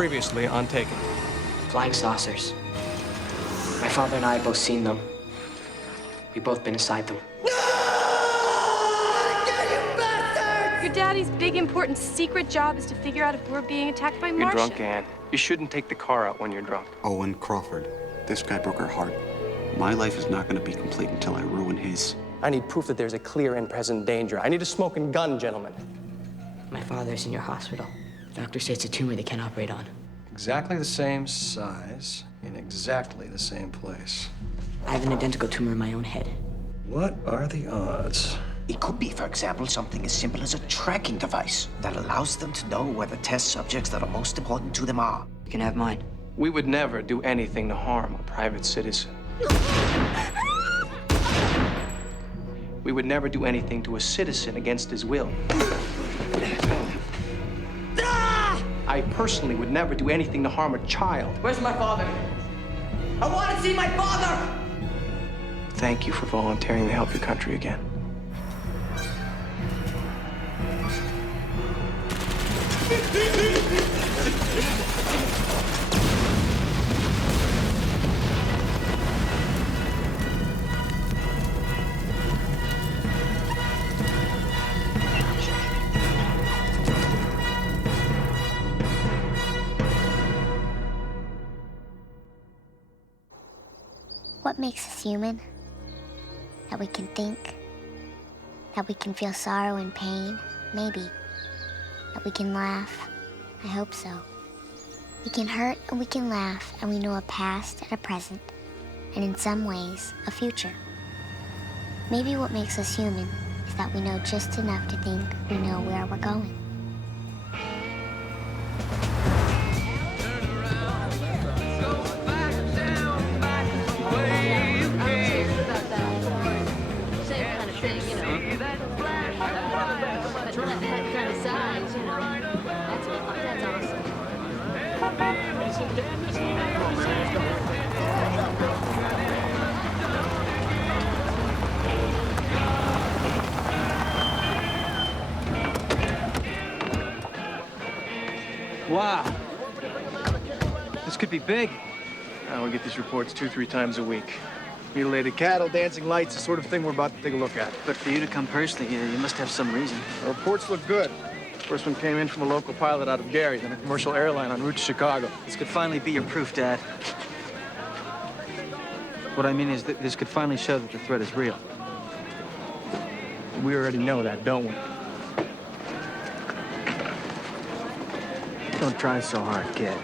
Previously on Taken. Flying saucers. My father and I have both seen them. We've both been inside them. Your daddy's big, important, secret job is to figure out if we're being attacked by Martians. You're drunk, Ann. You shouldn't take the car out when you're drunk. Owen Crawford. This guy broke her heart. My life is not going to be complete until I ruin his. I need proof that there's a clear and present danger. I need a smoking gun, gentlemen. My father's in your hospital. Doctor says it's a tumor they can't operate on. Exactly the same size, in exactly the same place. I have an identical tumor in my own head. What are the odds? It could be, for example, something as simple as a tracking device that allows them to know where the test subjects that are most important to them are. You can have mine. We would never do anything to harm a private citizen. We would never do anything to a citizen against his will. I personally would never do anything to harm a child. Where's my father? I want to see my father! Thank you for volunteering to help your country again. What makes us human? That we can think? That we can feel sorrow and pain? Maybe. That we can laugh? I hope so. We can hurt and we can laugh, and we know a past and a present, and in some ways, a future. Maybe what makes us human is that we know just enough to think we know where we're going. Wow. This could be big. We get these reports 2-3 times a week. Mutilated cattle, dancing lights, the sort of thing we're about to take a look at. But for you to come personally here, you must have some reason. The reports look good. First one came in from a local pilot out of Gary, then a commercial airline en route to Chicago. This could finally be your proof, Dad. What I mean is that this could finally show that the threat is real. We already know that, don't we? Don't try so hard, kid.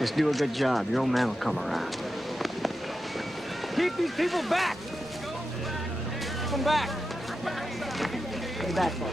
Just do a good job. Your old man will come around. Keep these people back! Come back! Come back, Paul.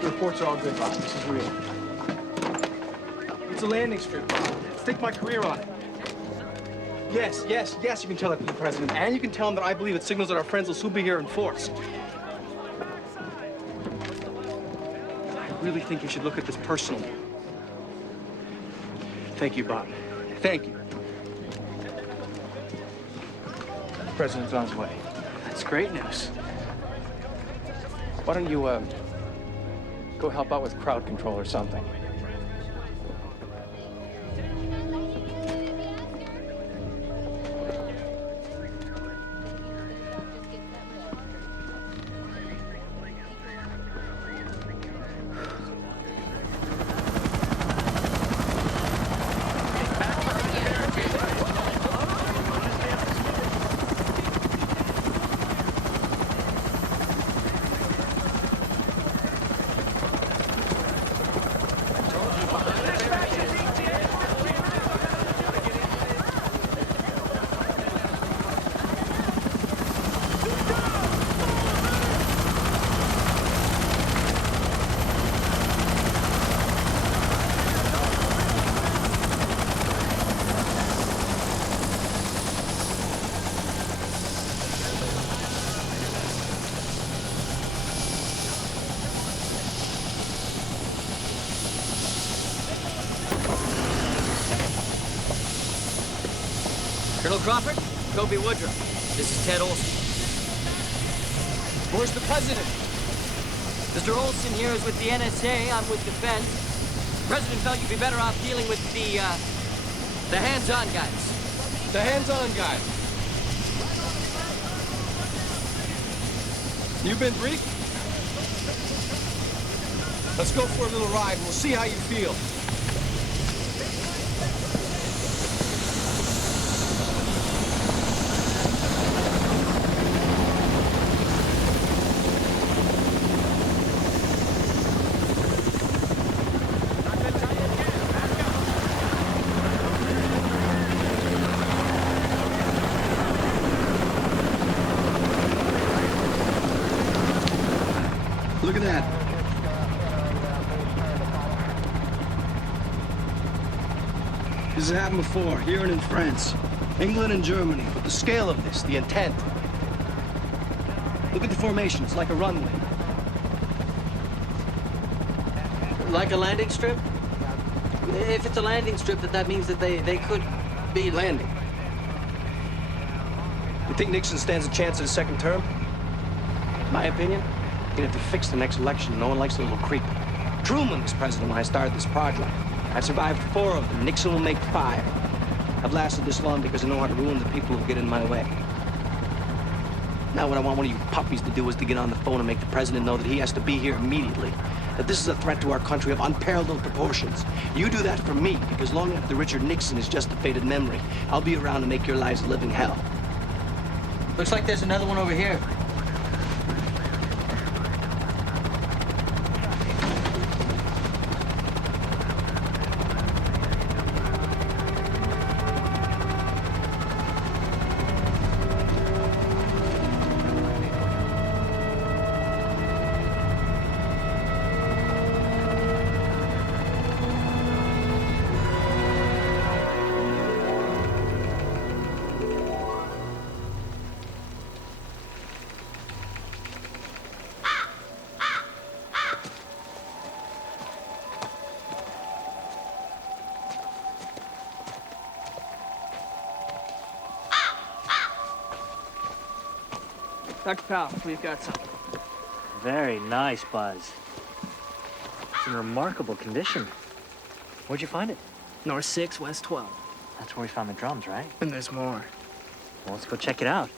The reports are all good, Bob. This is real. It's a landing strip, Bob. Stake my career on it. Yes, you can tell that to the president. And you can tell him that I believe it signals that our friends will soon be here in force. I really think you should look at this personally. Thank you, Bob. Thank you. The president's on his way. That's great news. Why don't you, go help out with crowd control or something? Colonel Crawford, Toby Woodruff. This is Ted Olson. Where's the president? Mr. Olson here is with the NSA. I'm with Defense. The president felt you'd be better off dealing with the hands-on guys. The hands-on guy. You've been briefed? Let's go for a little ride and we'll see how you feel. Look at that. This has happened before, here and in France. England and Germany. But the scale of this, the intent. Look at the formation. It's like a runway. Like a landing strip? If it's a landing strip, that means that they could be landing. You think Nixon stands a chance at a second term? My opinion? He'd have to fix the next election. No one likes a little creep. Truman was president when I started this project. I've survived 4 of them. Nixon will make 5. I've lasted this long because I know how to ruin the people who get in my way. Now what I want one of you puppies to do is to get on the phone and make the president know that he has to be here immediately. That this is a threat to our country of unparalleled proportions. You do that for me, because long after Richard Nixon is just a faded memory, I'll be around to make your lives a living hell. Looks like there's another one over here. Dr. Powell, we've got some. Very nice, Buzz. It's in remarkable condition. Where'd you find it? North 6, West 12. That's where we found the drums, right? And there's more. Well, let's go check it out.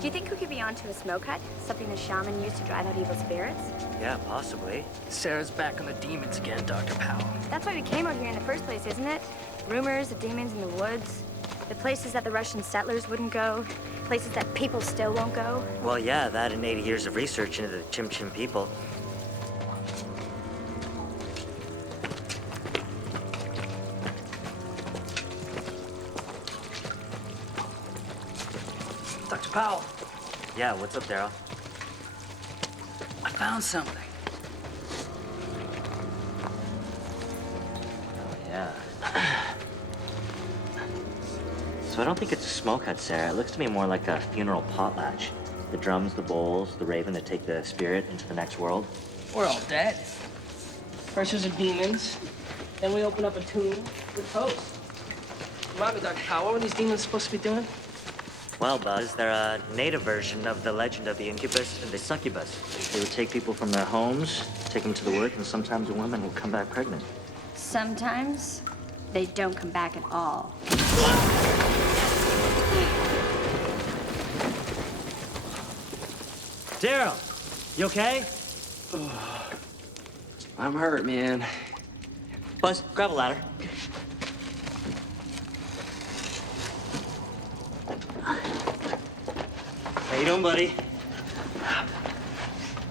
Do you think we could be onto a smoke hut? Something the shaman used to drive out evil spirits? Yeah, possibly. Sarah's back on the demons again, Dr. Powell. That's why we came out here in the first place, isn't it? Rumors of demons in the woods. The places that the Russian settlers wouldn't go. Places that people still won't go. Well, yeah, that and 80 years of research into the Chim Chim people. Dr. Powell. Yeah, what's up, Daryl? I found something. Oh, yeah. So I don't think it's a smoke hut, Sarah. It looks to me more like a funeral potlatch. The drums, the bowls, the raven that take the spirit into the next world. We're all dead. First there's the demons, then we open up a tomb with toast. Remind me, Dr. Powell, what were these demons supposed to be doing? Well, Buzz, they're a native version of the legend of the incubus and the succubus. They would take people from their homes, take them to the work, and sometimes a woman will come back pregnant. Sometimes they don't come back at all. Daryl, you okay? I'm hurt, man. Buzz, grab a ladder. How you doing, buddy?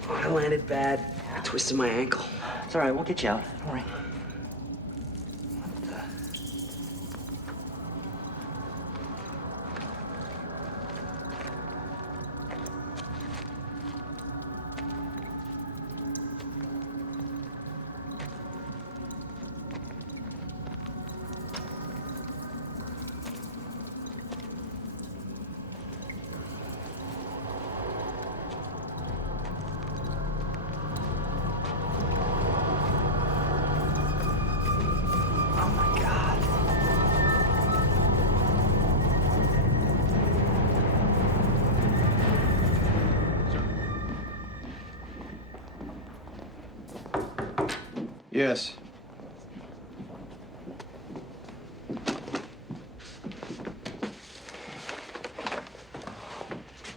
I landed bad. I twisted my ankle. It's all right, we'll get you out. Don't worry. Yes.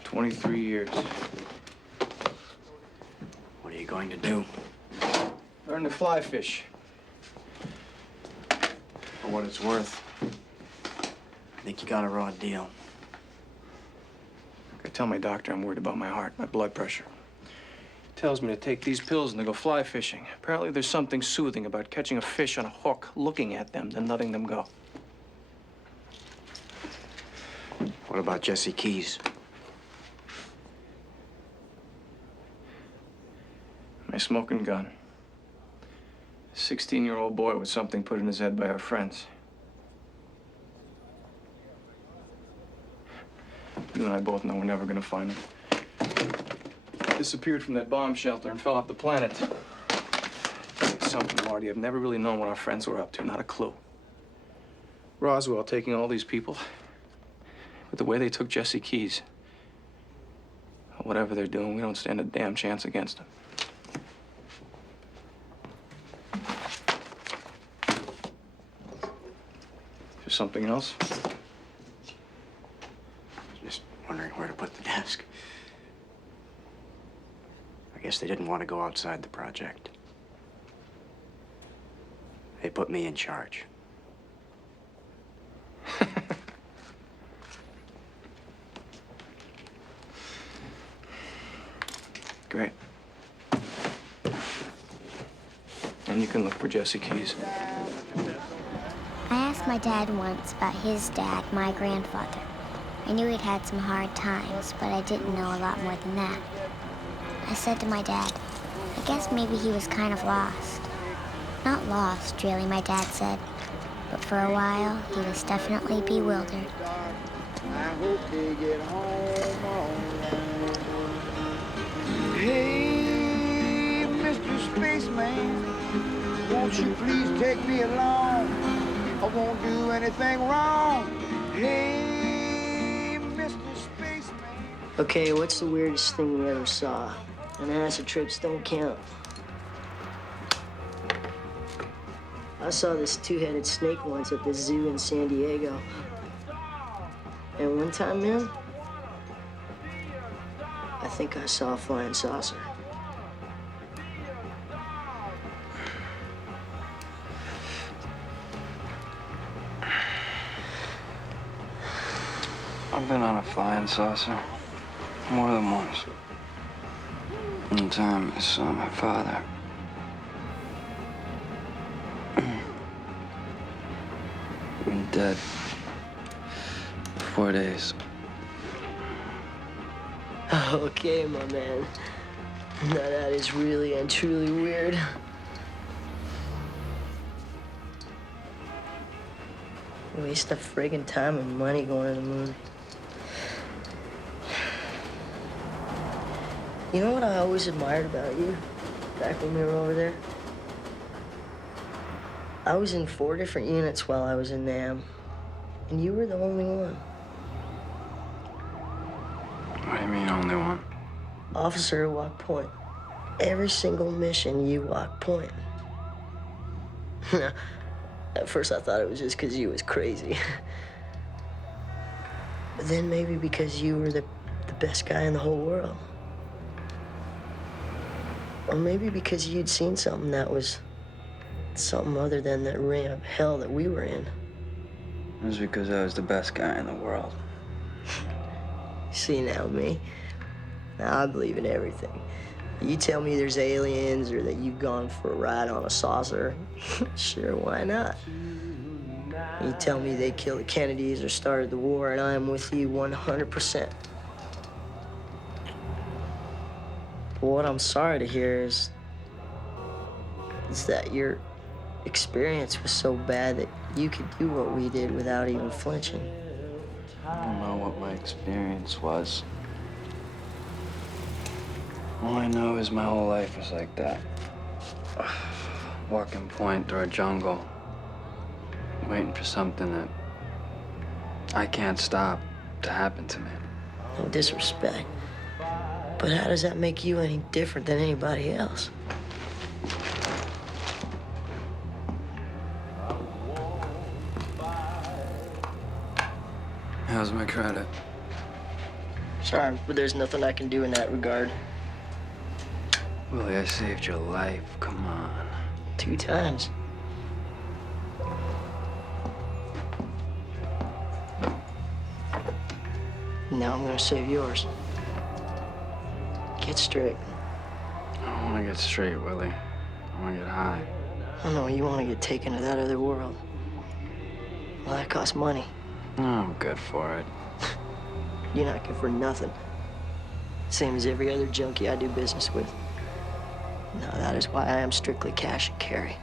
"23 years. What are you going to do? Learn to fly fish. For what it's worth. I think you got a raw deal. I tell my doctor I'm worried about my heart, my blood pressure. Tells me to take these pills and to go fly fishing. Apparently there's something soothing about catching a fish on a hook, looking at them, then letting them go. What about Jesse Keys? My smoking gun. A 16-year-old boy with something put in his head by our friends. You and I both know we're never gonna find him. Disappeared from that bomb shelter and fell off the planet. Something, Marty. I've never really known what our friends were up to. Not a clue. Roswell taking all these people. But the way they took Jesse Keys. Whatever they're doing, we don't stand a damn chance against them. Is there something else? Just wondering where to put the desk. I guess they didn't want to go outside the project. They put me in charge. Great. And you can look for Jesse Keys. I asked my dad once about his dad, my grandfather. I knew he'd had some hard times, but I didn't know a lot more than that. I said to my dad, I guess maybe he was kind of lost. Not lost, really, my dad said. But for a while, he was definitely bewildered. I hope they get home all right. Hey, Mr. Spaceman, won't you please take me along? I won't do anything wrong. Hey, Mr. Spaceman. Okay, what's the weirdest thing you ever saw? And acid trips don't count. I saw this two-headed snake once at the zoo in San Diego. And one time, man, I think I saw a flying saucer. I've been on a flying saucer more than once. One time I saw my father. He'd been dead for 4 days. Okay, my man. Now that is really and truly weird. We waste the friggin' time and money going to the moon. You know what I always admired about you back when we were over there? I was in 4 different units while I was in NAM, and you were the only one. What do you mean, only one? Officer who walked point. Every single mission, you walked point. At first, I thought it was just because you was crazy. But then maybe because you were the best guy in the whole world. Or maybe because you'd seen something that was something other than that ring of hell that we were in. It was because I was the best guy in the world. See now, me? Now I believe in everything. You tell me there's aliens or that you've gone for a ride on a saucer, sure, why not? You tell me they killed the Kennedys or started the war, and I am with you 100%. But what I'm sorry to hear is that your experience was so bad that you could do what we did without even flinching. I don't know what my experience was. All I know is my whole life was like that. Walking point through a jungle, waiting for something that I can't stop to happen to me. No disrespect, but how does that make you any different than anybody else? How's my credit? Sorry, but there's nothing I can do in that regard. Willie, I saved your life. Come on. 2 times. Now I'm gonna save yours. Get straight. I don't want to get straight, Willie. I want to get high. I know you want to get taken to that other world. Well, that costs money. No, I'm good for it. You're not good for nothing. Same as every other junkie I do business with. Now, that is why I am strictly cash and carry.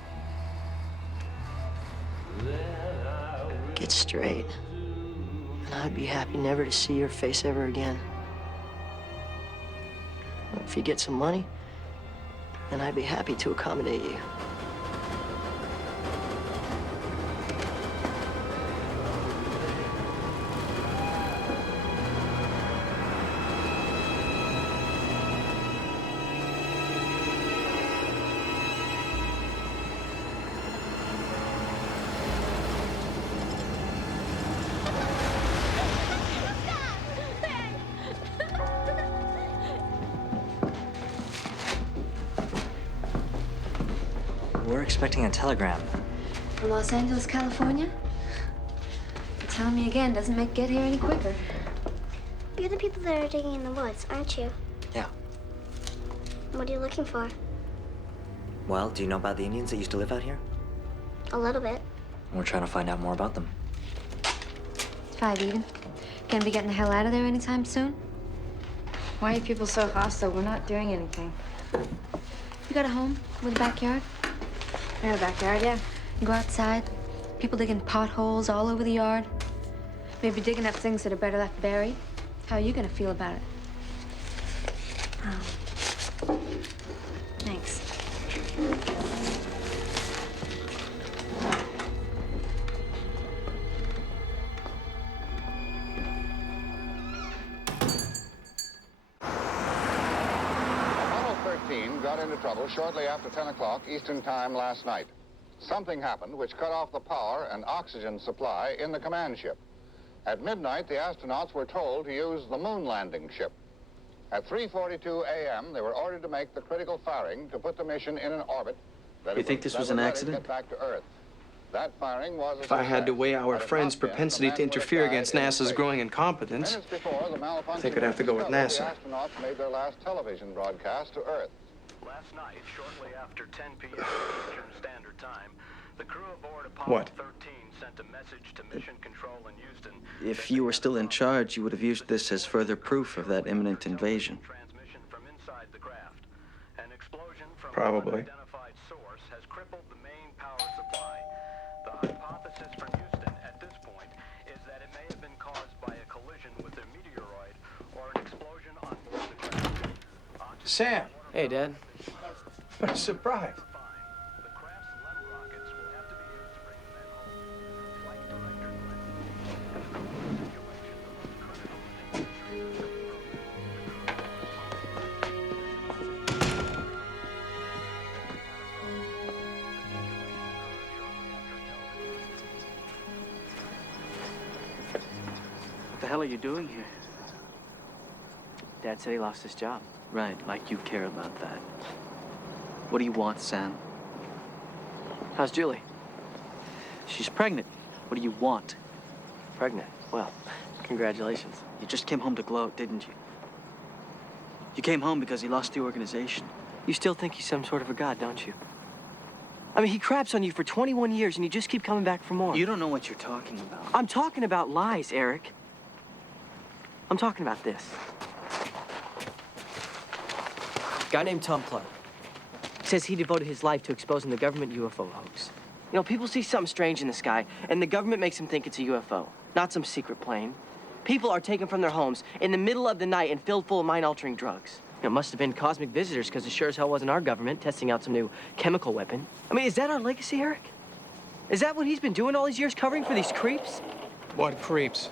Get straight. And I'd be happy never to see your face ever again. If you get some money, then I'd be happy to accommodate you. We're expecting a telegram. From Los Angeles, California? Tell me again, doesn't make get here any quicker. You're the people that are digging in the woods, aren't you? Yeah. What are you looking for? Well, do you know about the Indians that used to live out here? A little bit. We're trying to find out more about them. It's 5 even. Gonna be getting the hell out of there anytime soon? Why are people so hostile? We're not doing anything. You got a home with a backyard? I got a backyard, yeah. You go outside, people digging potholes all over the yard. Maybe digging up things that are better left buried. How are you gonna feel about it? Oh. Thanks. Got into trouble shortly after 10 o'clock Eastern Time last night. Something happened which cut off the power and oxygen supply in the command ship. At midnight, the astronauts were told to use the moon landing ship. At 3:42 a.m., they were ordered to make the critical firing to put the mission in an orbit. You think this was an accident? Get back to Earth. That firing was a If I had to success. weigh our Had it friend's not been, propensity the man to would have interfere died against in NASA's space. growing incompetence, Minutes before the malfunction I think I'd have to go with was NASA. discovered, the astronauts made their last television broadcast to Earth. Last night, shortly after 10 p.m. Eastern Standard Time, the crew aboard Apollo What? 13 sent a message to Mission Control in Houston. If you were still in charge, you would have used this as further proof of that imminent invasion. Transmission from inside the craft. An explosion from Probably. an unidentified source has crippled the main power supply. The hypothesis from Houston at this point is that it may have been caused by a collision with a meteoroid or an explosion on board the craft. Sam! Hey, Dad. What a surprise. The craft's LEM rockets will have to be used to bring the men home. Flight Director Glenn has called the situation the most critical in the history of the program. What the hell are you doing here? Dad said he lost his job. Right, like you care about that. What do you want, Sam? How's Julie? She's pregnant. What do you want? Pregnant? Well, congratulations. You just came home to gloat, didn't you? You came home because he lost the organization. You still think he's some sort of a god, don't you? I mean, he craps on you for 21 years and you just keep coming back for more. You don't know what you're talking about. I'm talking about lies, Eric. I'm talking about this. A guy named Tom Clark says he devoted his life to exposing the government UFO hoax. You know, people see something strange in the sky, and the government makes them think it's a UFO, not some secret plane. People are taken from their homes in the middle of the night and filled full of mind-altering drugs. You know, it must have been cosmic visitors, because it sure as hell wasn't our government testing out some new chemical weapon. I mean, is that our legacy, Eric? Is that what he's been doing all these years, covering for these creeps? What creeps?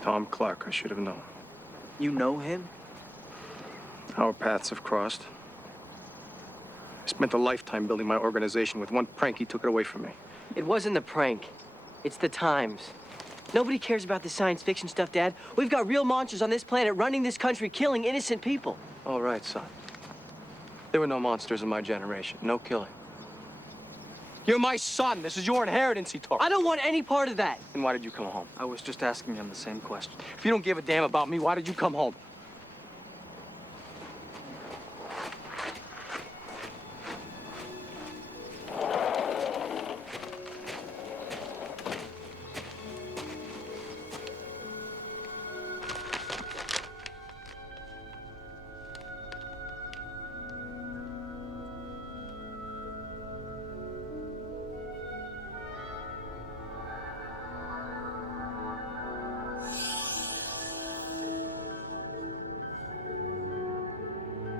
Tom Clark, I should have known. You know him? Our paths have crossed. I spent a lifetime building my organization. With one prank, he took it away from me. It wasn't the prank. It's the times. Nobody cares about this science fiction stuff, Dad. We've got real monsters on this planet running this country, killing innocent people. All right, son. There were no monsters in my generation. No killing. You're my son. This is your inheritance, he told me. I don't want any part of that. Then why did you come home? I was just asking him the same question. If you don't give a damn about me, why did you come home?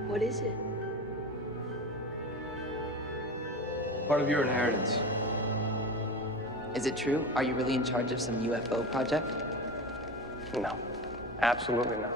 What is it? Part of your inheritance. Is it true? Are you really in charge of some UFO project? No. Absolutely not.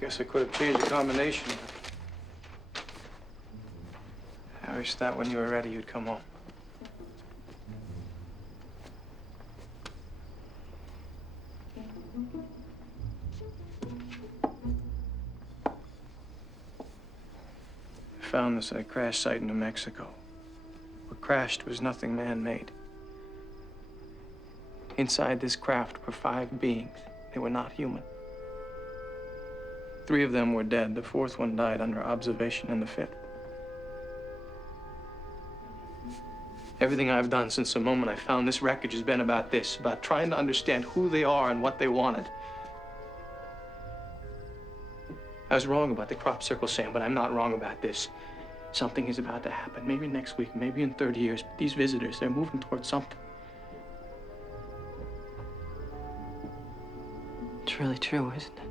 Guess I could have changed the combination. I wish that when you were ready, you'd come home. found this at a crash site in New Mexico. What crashed was nothing man-made. Inside this craft were 5 beings. They were not human. 3 of them were dead. The 4th one died under observation in the 5th. Everything I've done since the moment I found this wreckage has been about this, about trying to understand who they are and what they wanted. I was wrong about the crop circle, Sam, but I'm not wrong about this. Something is about to happen. Maybe next week, maybe in 30 years. But these visitors, they're moving towards something. It's really true, isn't it?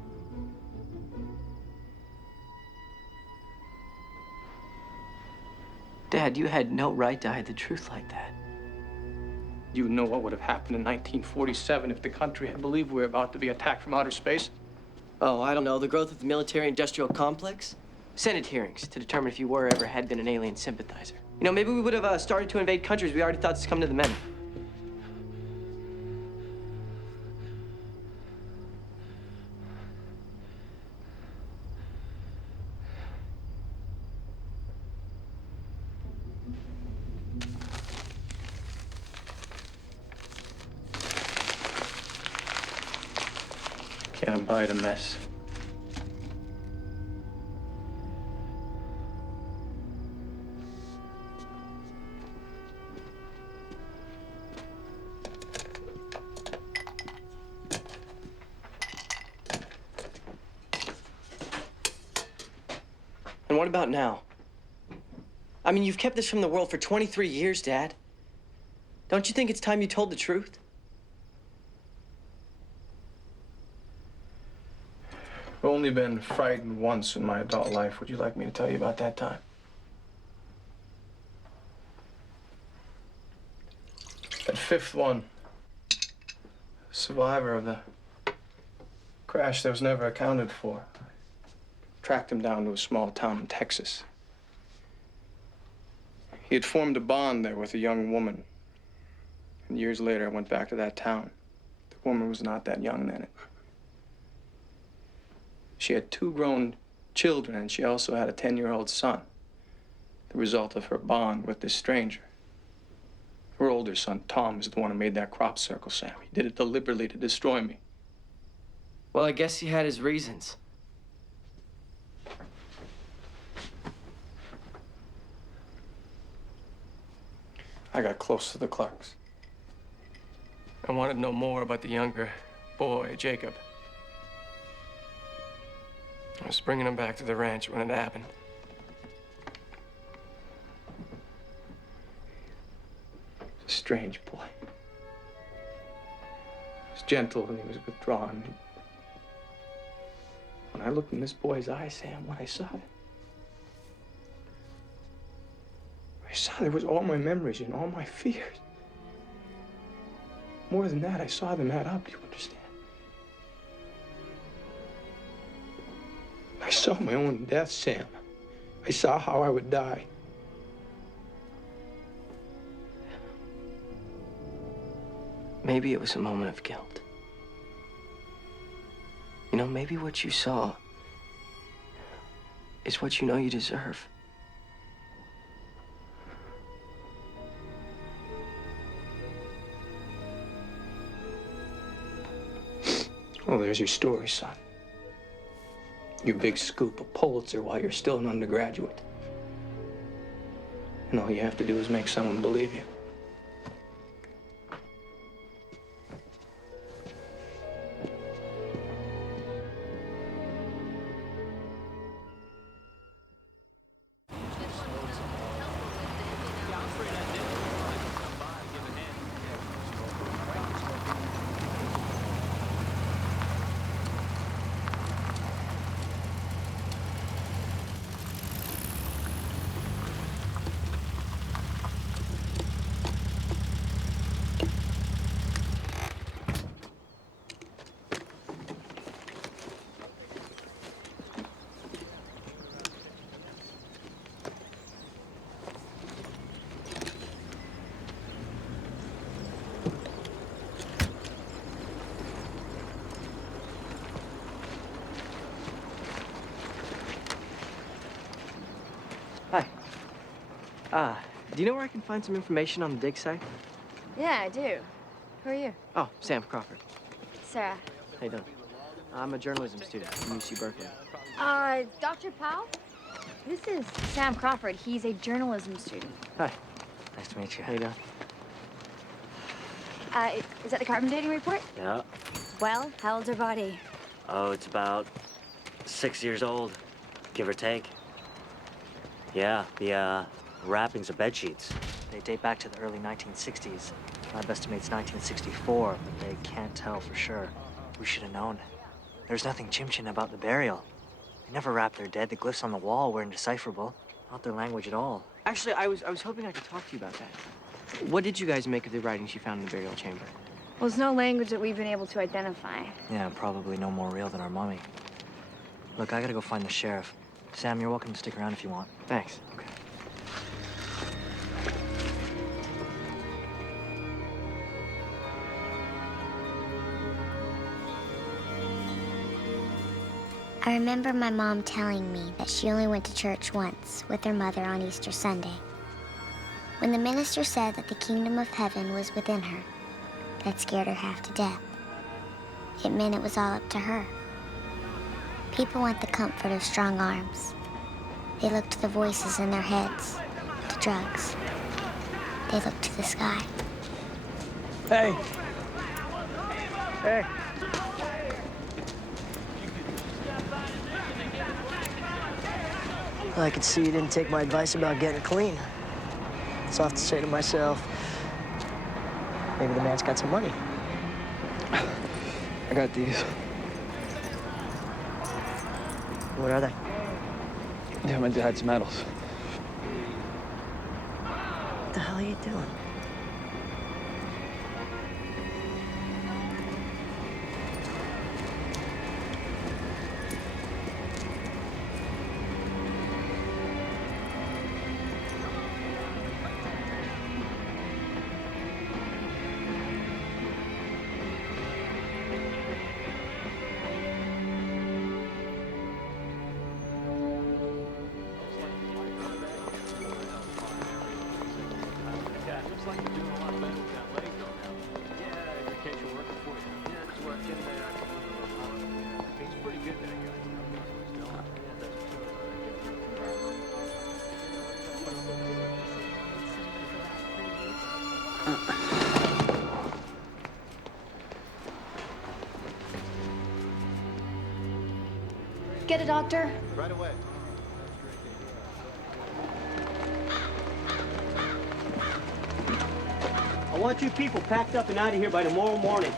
Dad, you had no right to hide the truth like that. You know what would have happened in 1947 if the country had believed we were about to be attacked from outer space? Oh, I don't know. The growth of the military-industrial complex? Senate hearings to determine if you were or ever had been an alien sympathizer. You know, maybe we would have started to invade countries we already thought this come to the men. Can't abide a mess. And what about now? I mean, you've kept this from the world for 23 years, Dad. Don't you think it's time you told the truth? I've only been frightened once in my adult life. Would you like me to tell you about that time? That 5th one, survivor of the crash that was never accounted for. Tracked him down to a small town in Texas. He had formed a bond there with a young woman. And years later, I went back to that town. The woman was not that young then. She had 2 grown children, and she also had a 10-year-old son, the result of her bond with this stranger. Her older son, Tom, was the one who made that crop circle, Sam. He did it deliberately to destroy me. Well, I guess he had his reasons. I got close to the Clarks. I wanted to know more about the younger boy, Jacob. I was bringing him back to the ranch when it happened. He was a strange boy. He was gentle and he was withdrawn. When I looked in this boy's eyes, Sam, what I saw there was all my memories and all my fears. More than that, I saw them add up, do you understand? I saw my own death, Sam. I saw how I would die. Maybe it was a moment of guilt. You know, maybe what you saw is what you know you deserve. Well, there's your story, son. Your big scoop, a Pulitzer while you're still an undergraduate. And all you have to do is make someone believe you. Do you know where I can find some information on the dig site? Yeah, I do. Who are you? Oh, Sam Crawford. Sarah. How you doing? I'm a journalism student from UC Berkeley. Dr. Powell? This is Sam Crawford. He's a journalism student. Hi. Nice to meet you. How you doing? Is that the carbon dating report? Yeah. Well, how old's her body? Oh, it's about 6 years old, give or take. Yeah, the wrappings are bed sheets. They date back to the early 1960s. My estimate's 1964, but they can't tell for sure. We should have known. There's nothing Chimchin about the burial. They never wrap their dead. The glyphs on the wall were indecipherable. Not their language at all. Actually, I was hoping I could talk to you about that. What did you guys make of the writings you found in the burial chamber? Well, there's no language that we've been able to identify. Yeah, probably no more real than our mummy. Look, I gotta go find the sheriff. Sam, you're welcome to stick around if you want. Thanks. Okay. I remember my mom telling me that she only went to church once with her mother on Easter Sunday. When the minister said that the kingdom of heaven was within her, that scared her half to death. It meant it was all up to her. People want the comfort of strong arms. They look to the voices in their heads, to drugs. They look to the sky. Hey. Hey. I could see you didn't take my advice about getting clean. It's off to say to myself, maybe the man's got some money. I got these. What are they? Yeah, my dad's medals. What the hell are you doing? Get a doctor? Right away. I want you people packed up and out of here by tomorrow morning.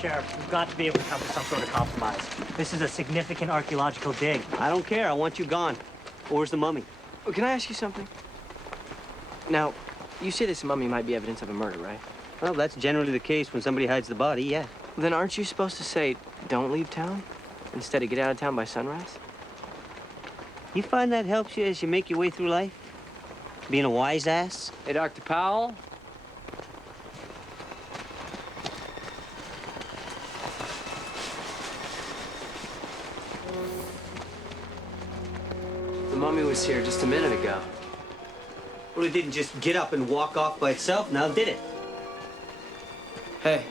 Sheriff, we've got to be able to come to some sort of compromise. This is a significant archaeological dig. I don't care. I want you gone. Where's the mummy? Oh, can I ask you something? Now, you say this mummy might be evidence of a murder, right? Well, that's generally the case when somebody hides the body, yeah. Then aren't you supposed to say, don't leave town, instead of get out of town by sunrise? You find that helps you as you make your way through life? Being a wise ass? Hey, Dr. Powell. The mummy was here just a minute ago. Well, it didn't just get up and walk off by itself, now did it? Hey,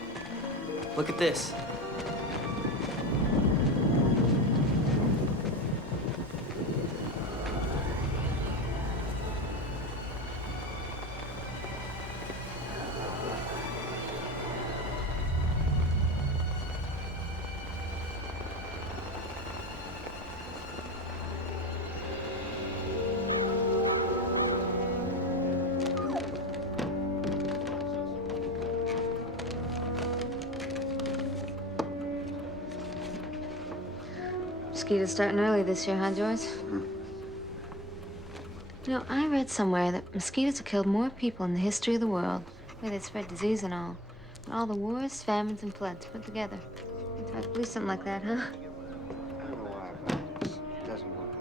look at this. Mosquitoes starting early this year, huh, Joyce? You know, I read somewhere that mosquitoes have killed more people in the history of the world, where they spread disease and all, than all the wars, famines, and floods put together. You try to believe something like that, huh? I don't know why, but it doesn't work.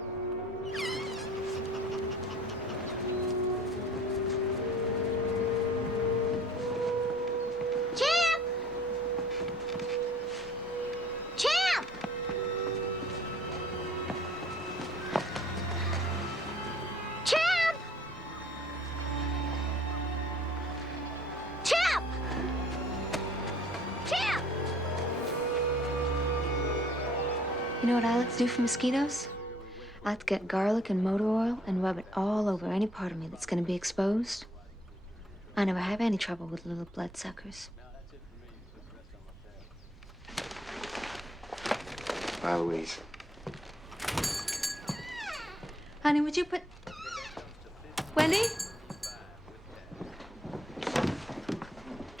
Champ! Champ! Champ! You know what I like to do for mosquitoes? I like to get garlic and motor oil and rub it all over any part of me that's gonna be exposed. I never have any trouble with little bloodsuckers. Bye, Louise. Honey, would you put... Wendy?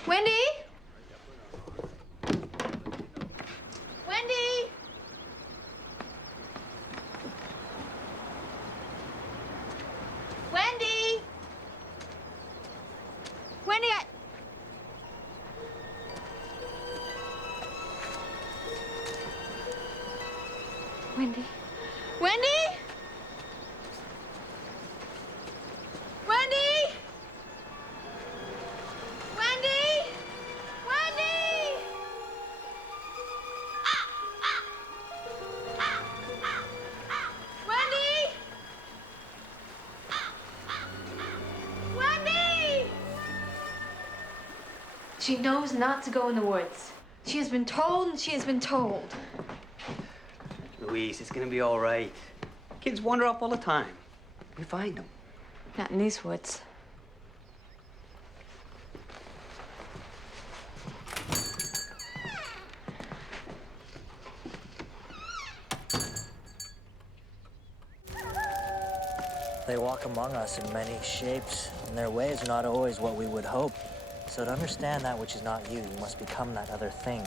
Wendy? Wendy? Wendy? Wendy, Wendy? Wendy? Wendy? Wendy? Wendy? Wendy? Wendy? She knows not to go in the woods. She has been told and she has been told. Louise, it's gonna be all right. Kids wander off all the time. We find them. Not in these woods. They walk among us in many shapes, and their ways are not always what we would hope. So to understand that which is not you, you must become that other thing.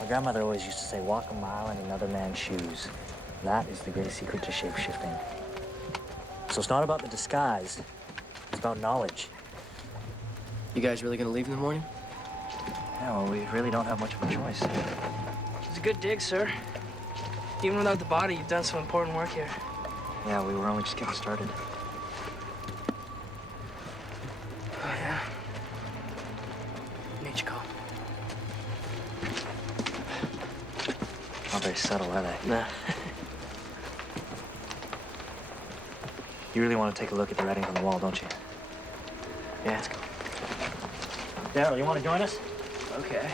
My grandmother always used to say, walk a mile in another man's shoes. That is the great secret to shape-shifting. So it's not about the disguise, it's about knowledge. You guys really gonna leave in the morning? Yeah, well, we really don't have much of a choice. It's a good dig, sir. Even without the body, you've done some important work here. Yeah, we were only just getting started. Oh, yeah? Nature call. Not very subtle, are they? Nah. You really want to take a look at the writing on the wall, don't you? Yeah, let's go. Daryl, you want to join us? Okay.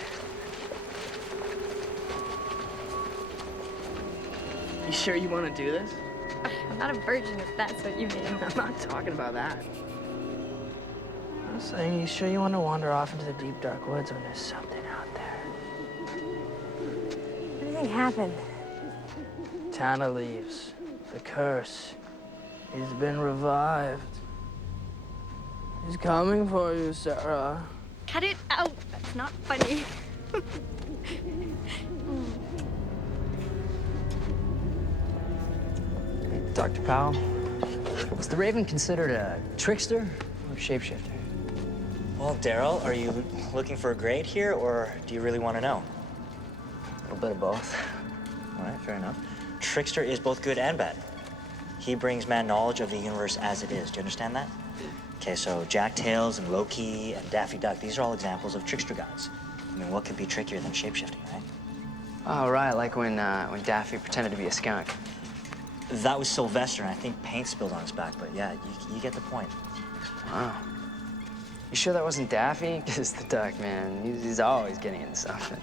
You sure you want to do this? I'm not a virgin, if that's what you mean. I'm not talking about that. I'm saying, you sure you want to wander off into the deep, dark woods when there's something out there? What do you think happened? Tana leaves. The curse. He's been revived. He's coming for you, Sarah. Cut it out. That's not funny. Dr. Powell, was the Raven considered a trickster or shapeshifter? Well, Daryl, are you looking for a grade here, or do you really want to know? A little bit of both. All right, fair enough. Trickster is both good and bad. He brings man knowledge of the universe as it is. Do you understand that? Okay, so Jack Tails and Loki and Daffy Duck, these are all examples of trickster gods. I mean, what could be trickier than shapeshifting, right? Oh, right, like when Daffy pretended to be a skunk. That was Sylvester, and I think paint spilled on his back, but yeah, you get the point. Wow. You sure that wasn't Daffy? Because the duck, man, he's always getting into something.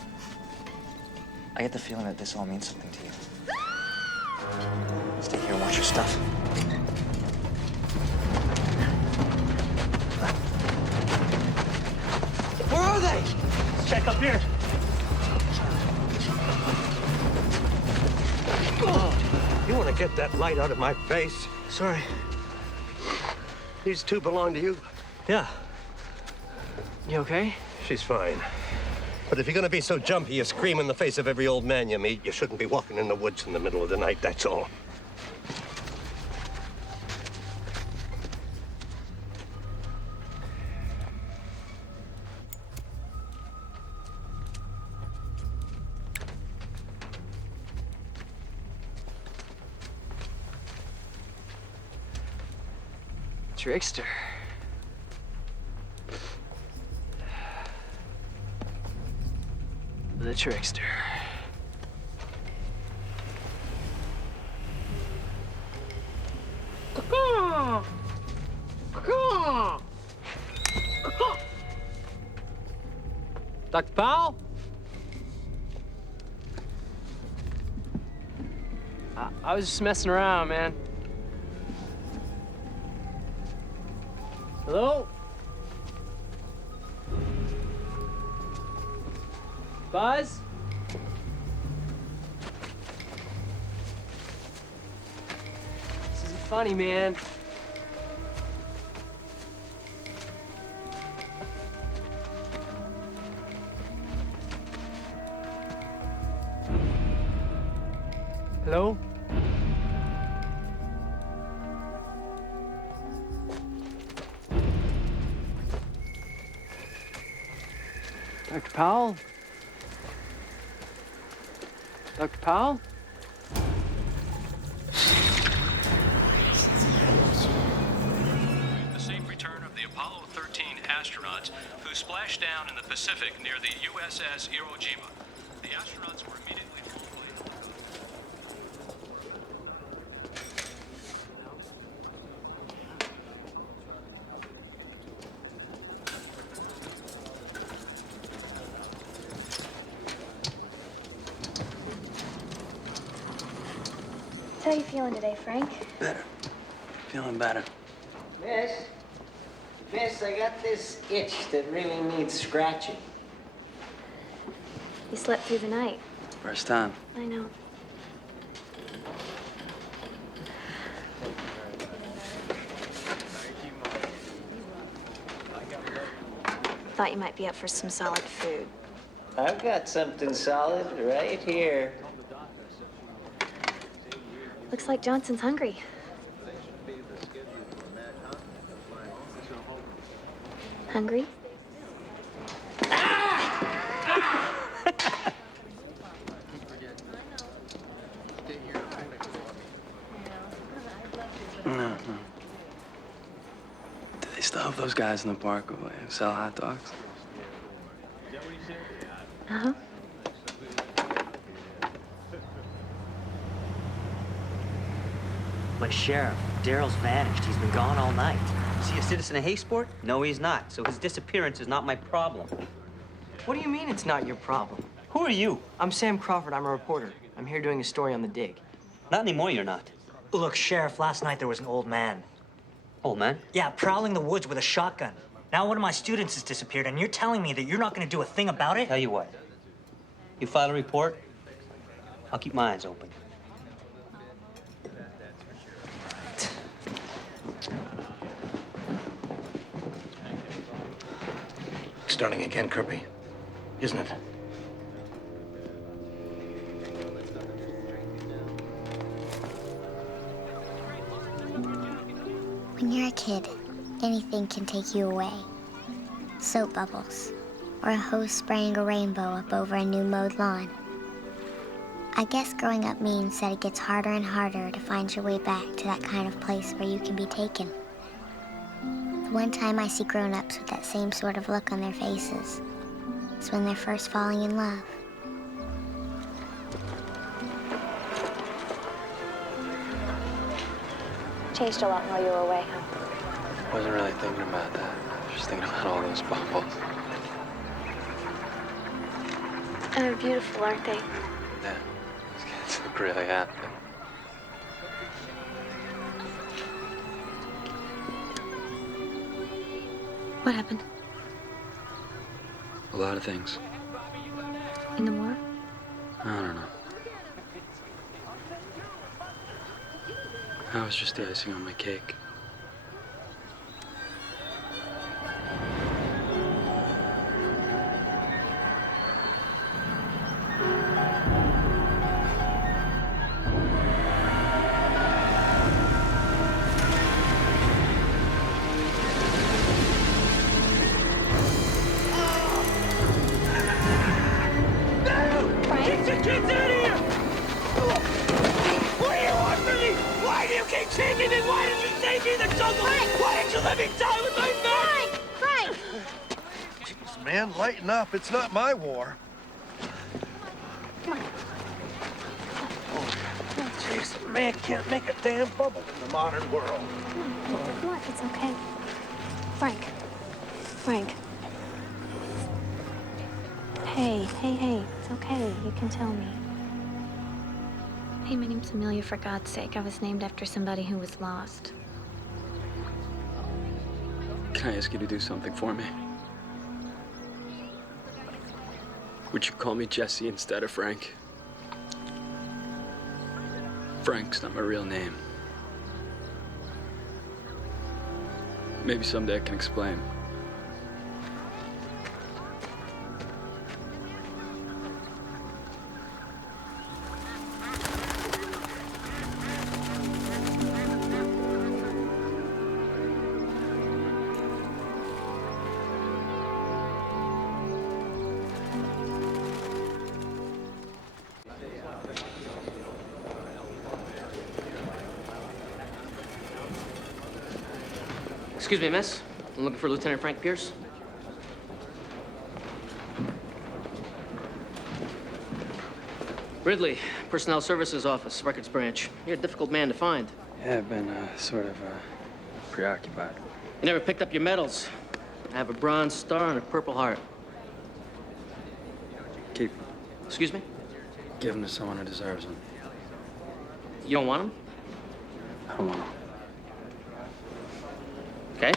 I get the feeling that this all means something to you. Stay here and watch your stuff. Where are they? Check up here. You want to get that light out of my face? Sorry. These two belong to you? Yeah. You okay? She's fine. But if you're going to be so jumpy you scream in the face of every old man you meet, you shouldn't be walking in the woods in the middle of the night, that's all. Trickster. The trickster. Dr. Powell? I was just messing around, man. Hello? Buzz? This isn't funny, man. Hello? Dr. Powell? Dr. Powell? The safe return of the Apollo 13 astronauts who splashed down in the Pacific near the USS Iwo Jima. The astronauts were immediately How you feeling today, Frank? Better. Feeling better. Miss, I got this itch that really needs scratching. You slept through the night. First time. I know. Thought you might be up for some solid food. I've got something solid right here. Looks like Johnson's hungry. Hungry? No. Do they still have those guys in the park who sell hot dogs? Uh-huh. But Sheriff, Daryl's vanished. He's been gone all night. Is he a citizen of Haysport? No, he's not. So his disappearance is not my problem. What do you mean it's not your problem? Who are you? I'm Sam Crawford. I'm a reporter. I'm here doing a story on the dig. Not anymore, you're not. Look, Sheriff, last night there was an old man. Old man? Yeah, prowling the woods with a shotgun. Now one of my students has disappeared, and you're telling me that you're not going to do a thing about it? Tell you what. You file a report, I'll keep my eyes open. Starting again, Kirby, isn't it? When you're a kid, anything can take you away. Soap bubbles, or a hose spraying a rainbow up over a new mowed lawn. I guess growing up means that it gets harder and harder to find your way back to that kind of place where you can be taken. The one time I see grown-ups with that same sort of look on their faces is when they're first falling in love. Changed a lot while you were away, huh? Wasn't really thinking about that. I was just thinking about all those bubbles. They're beautiful, aren't they? Yeah. These kids look really happy. What happened? A lot of things. In the war? I don't know. That was just the icing on my cake. Man, lighten up. It's not my war. Oh, jeez, man can't make a damn bubble in the modern world. What? It's okay. Frank. Frank. Hey. It's okay. You can tell me. Hey, my name's Amelia, for God's sake. I was named after somebody who was lost. Can I ask you to do something for me? Would you call me Jesse instead of Frank? Frank's not my real name. Maybe someday I can explain. Excuse me, miss. I'm looking for Lieutenant Frank Pierce. Ridley, Personnel Services Office, Records Branch. You're a difficult man to find. Yeah, I've been sort of preoccupied. You never picked up your medals. I have a Bronze Star and a Purple Heart. Keep. Excuse me? Give them to someone who deserves them. You don't want them? I don't want them. Okay.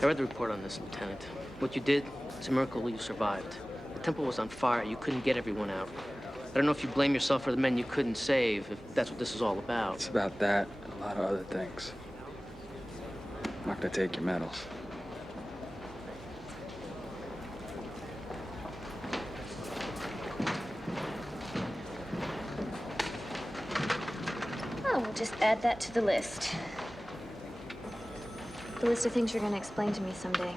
I read the report on this, Lieutenant. What you did, it's a miracle you survived. The temple was on fire. You couldn't get everyone out. I don't know if you blame yourself for the men you couldn't save, if that's what this is all about. It's about that and a lot of other things. I'm not gonna take your medals. Oh, we'll just add that to the list. The list of things you're going to explain to me someday.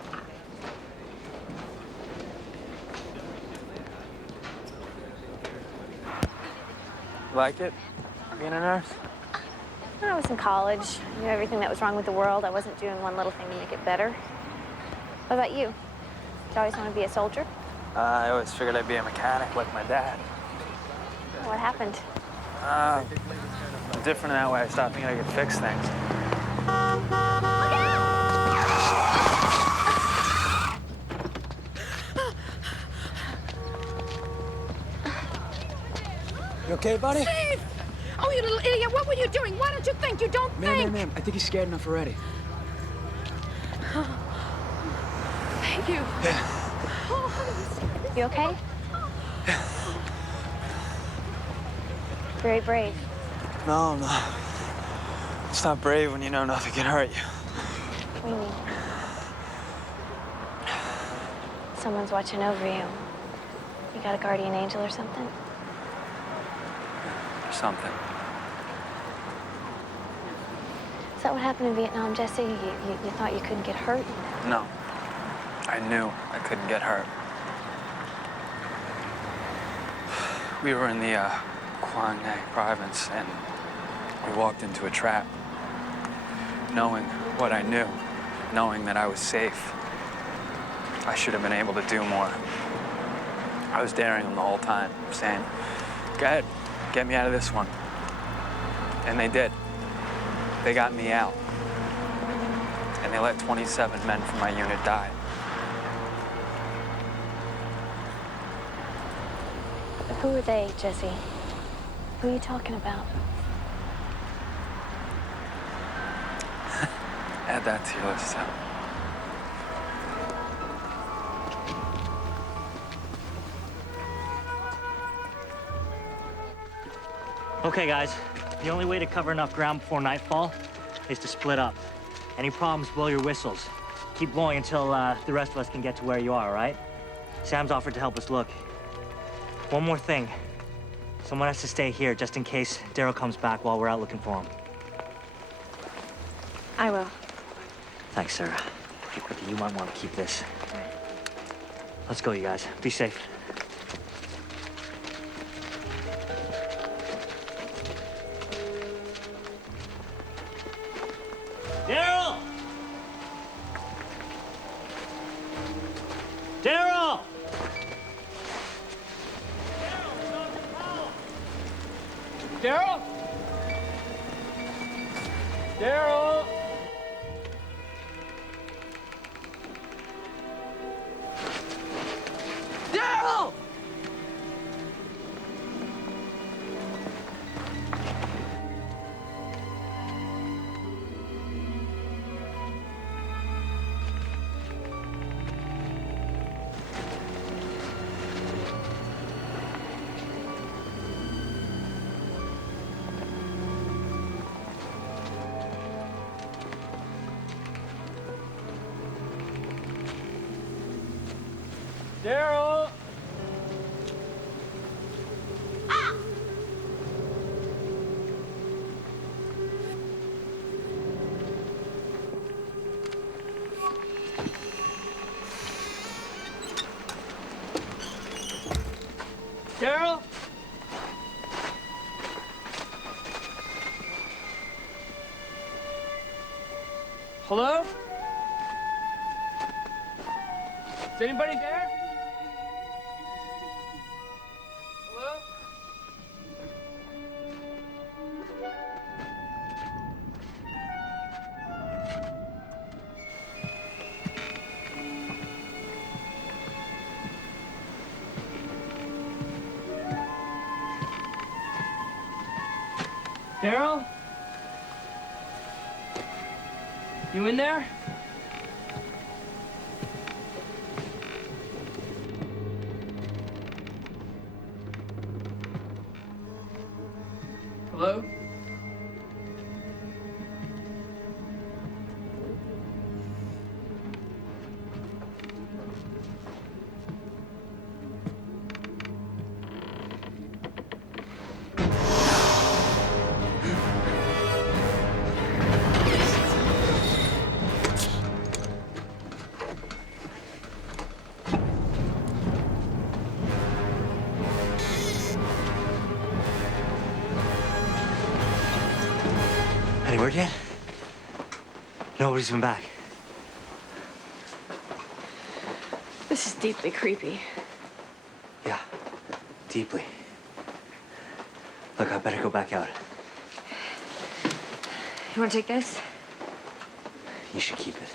Like it? Being a nurse? When I was in college, I knew everything that was wrong with the world. I wasn't doing one little thing to make it better. What about you? Did you always want to be a soldier? I always figured I'd be a mechanic like my dad. What happened? I'm different in that way. I stopped thinking I could fix things. You okay, buddy? Steve! Oh, you little idiot! What were you doing? Why don't you think? You don't think! Ma'am, I think he's scared enough already. Thank you. You okay? Very brave. No, I'm not. It's not brave when you know nothing can hurt you. What do you mean? Someone's watching over you. You got a guardian angel or something? Or something. Is that what happened in Vietnam, Jesse? You thought you couldn't get hurt? No. I knew I couldn't get hurt. We were in the Quang Nang province, and we walked into a trap. Knowing what I knew, knowing that I was safe, I should have been able to do more. I was daring them the whole time, saying, go ahead, get me out of this one. And they did. They got me out. And they let 27 men from my unit die. Who are they, Jesse? Who are you talking about? Add that to your list, too. Okay, guys. The only way to cover enough ground before nightfall is to split up. Any problems, blow your whistles. Keep blowing until the rest of us can get to where you are, all right? Sam's offered to help us look. One more thing. Someone has to stay here just in case Daryl comes back while we're out looking for him. I will. Thanks, Sarah. Ricky, you might want to keep this. Let's go, you guys. Be safe. Daryl! Daryl! Daryl? Daryl? Daryl! Daryl! Daryl? Hello? Is anybody there? Hello? Daryl? You in there? Hello? Any word yet? Nobody's been back. This is deeply creepy. Yeah, deeply. Look, I better go back out. You want to take this? You should keep it.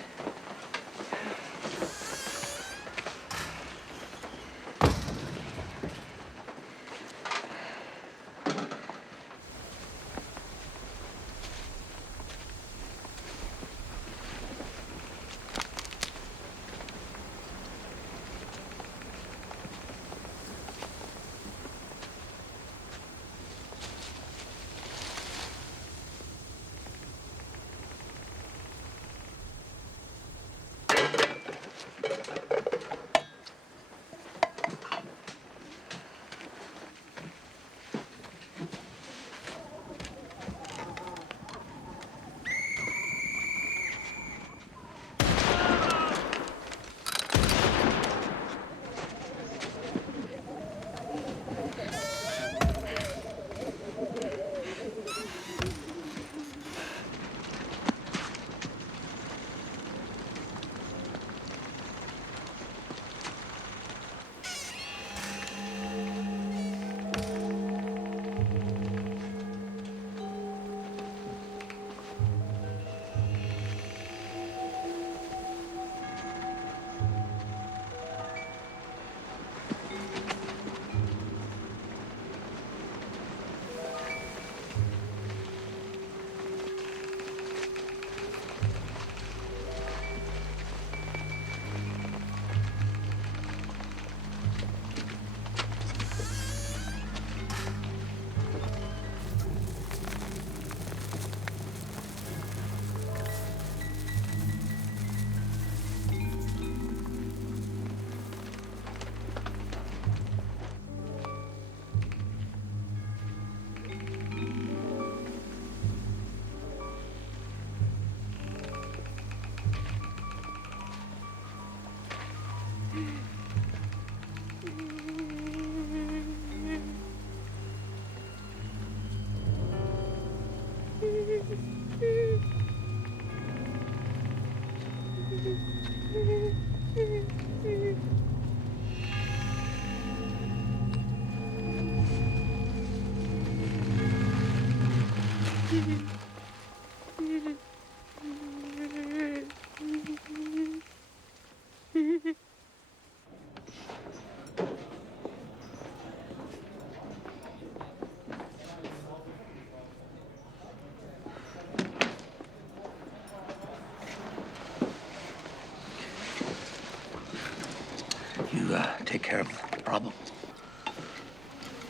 take care of the problem?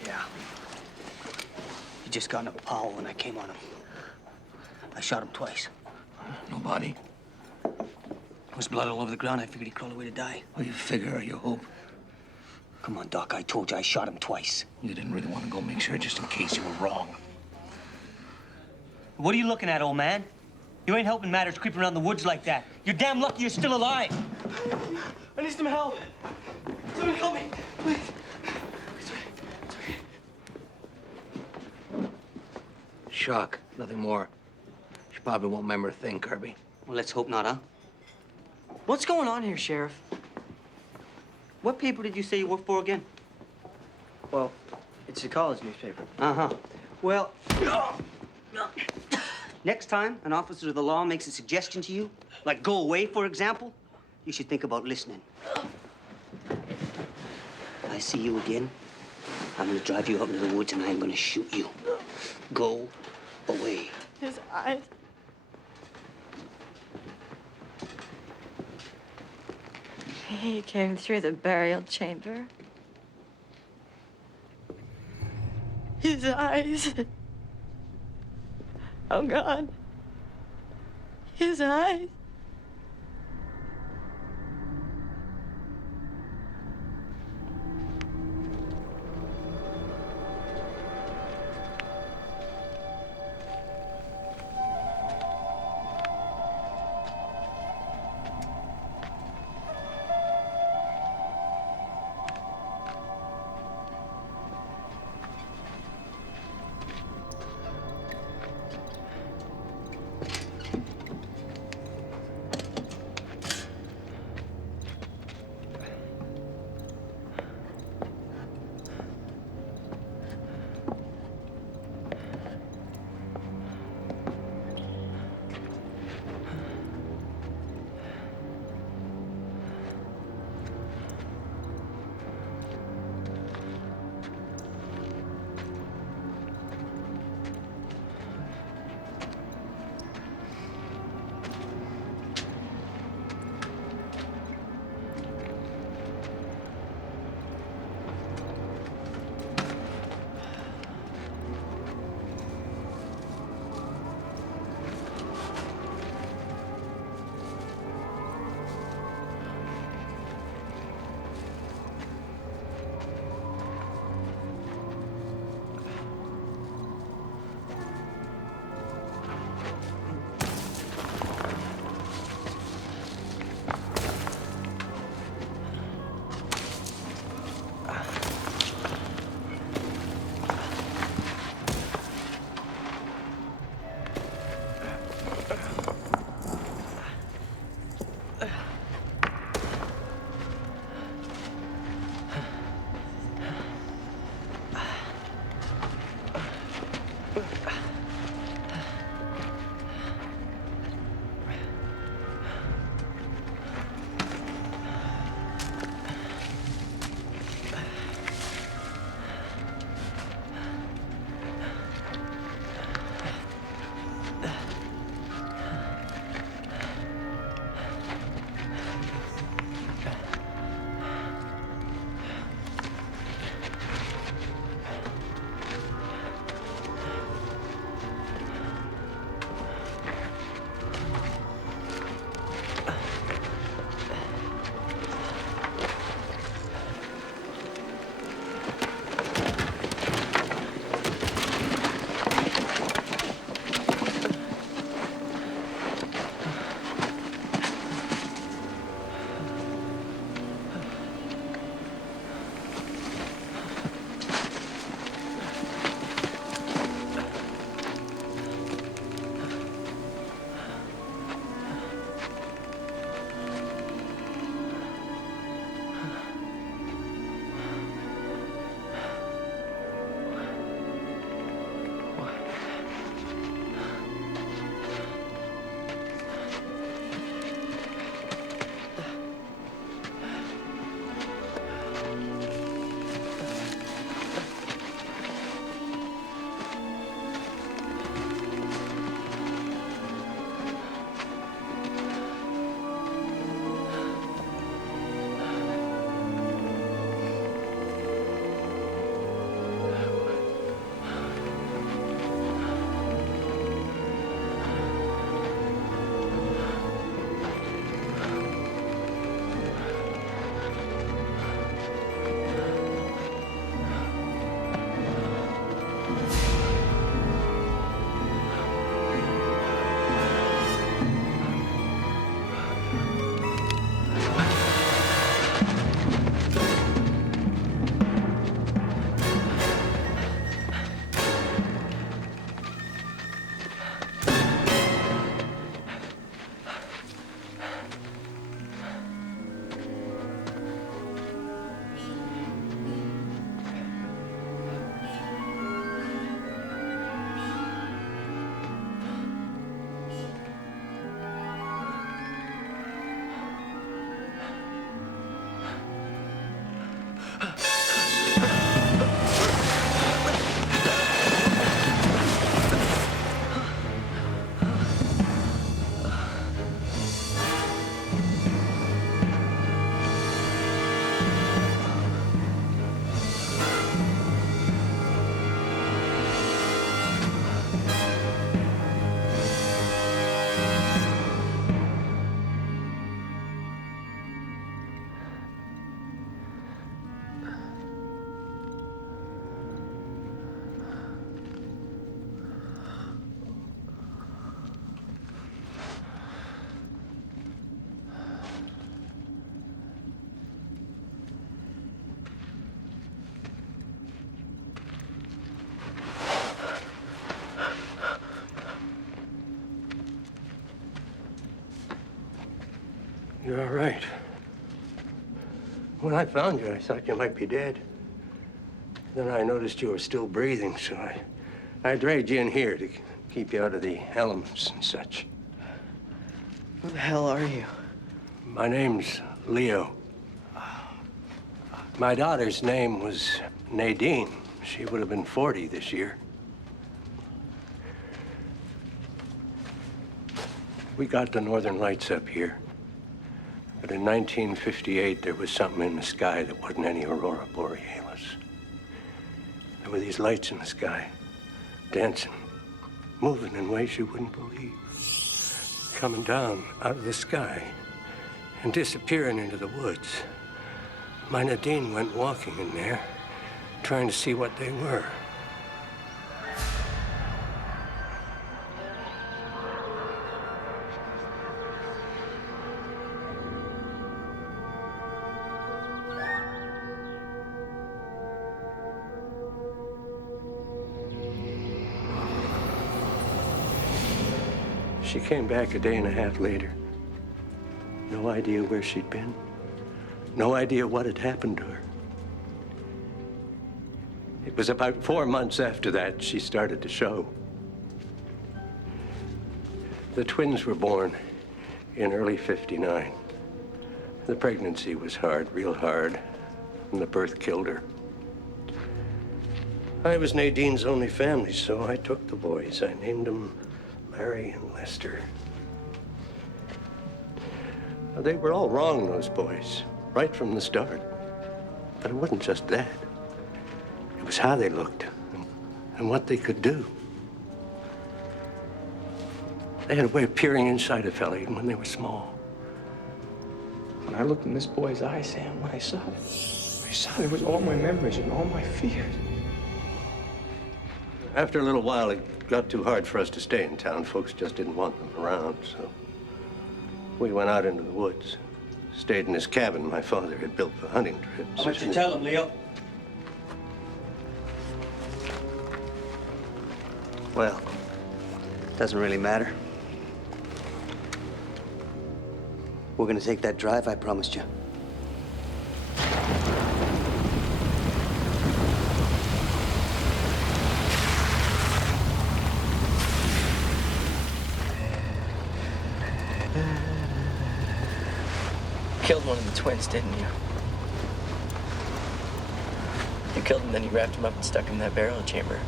Yeah. He just got into Powell when I came on him. I shot him twice. No body? There was blood all over the ground. I figured he'd crawl away to die. Well, you figure or you hope. Come on, Doc. I told you I shot him twice. You didn't really want to go make sure just in case you were wrong. What are you looking at, old man? You ain't helping matters creeping around the woods like that. You're damn lucky you're still alive. I need some help. Somebody help me, please. Shock. Nothing more. She probably won't remember a thing, Kirby. Well, let's hope not, huh? What's going on here, Sheriff? What paper did you say you work for again? Well, it's a college newspaper. Uh-huh. Well, next time an officer of the law makes a suggestion to you, like go away, for example, you should think about listening. If I see you again, I'm gonna drive you out into the woods and I'm gonna shoot you. Go away. His eyes. He came through the burial chamber. His eyes. Oh, God. His eyes. You're all right. When I found you, I thought you might be dead. Then I noticed you were still breathing, so I dragged you in here to keep you out of the elements and such. Who the hell are you? My name's Leo. My daughter's name was Nadine. She would have been 40 this year. We got the Northern Lights up here. But in 1958, there was something in the sky that wasn't any aurora borealis. There were these lights in the sky, dancing, moving in ways you wouldn't believe. Coming down out of the sky and disappearing into the woods. My Nadine went walking in there, trying to see what they were. She came back a day and a half later. No idea where she'd been. No idea what had happened to her. It was about 4 months after that she started to show. The twins were born in early '59. The pregnancy was hard, real hard, and the birth killed her. I was Nadine's only family, so I took the boys. I named them Larry and Lester. Now, they were all wrong, those boys, right from the start. But it wasn't just that. It was how they looked and what they could do. They had a way of peering inside a fella even when they were small. When I looked in this boy's eyes, Sam, when I saw there was all my memories and all my fears. After a little while, it got too hard for us to stay in town. Folks just didn't want them around, so we went out into the woods. Stayed in this cabin my father had built for hunting trips. Why don't you tell him, Leo? Well, doesn't really matter. We're gonna take that drive I promised you. Killed one of the twins, didn't you? You killed him, then you wrapped him up and stuck him in that burial chamber.